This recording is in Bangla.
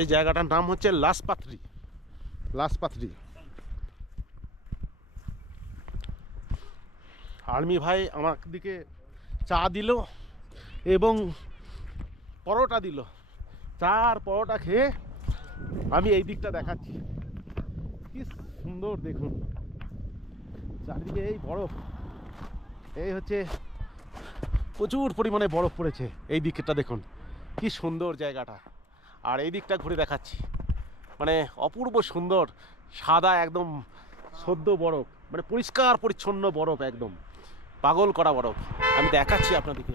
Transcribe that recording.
এই জায়গাটার নাম হচ্ছে লাসপাত্রি। লাসপাত্রি। আর্মি ভাই আমার দিকে চা দিল এবং পরোটা দিল। চা আর পরোটা খেয়ে আমি এই দিকটা দেখাচ্ছি। কি সুন্দর দেখুন, চারিদিকে এই বরফ, এই হচ্ছে প্রচুর পরিমাণে বরফ পড়েছে। এই দিকটা দেখুন কি সুন্দর জায়গাটা। আর এই দিকটা ঘুরে দেখাচ্ছি, মানে অপূর্ব সুন্দর, সাদা একদম সদ্য বরফ, মানে পরিষ্কার পরিচ্ছন্ন বরফ, একদম পাগল করা বরফ। আমি দেখাচ্ছি আপনাদেরকে।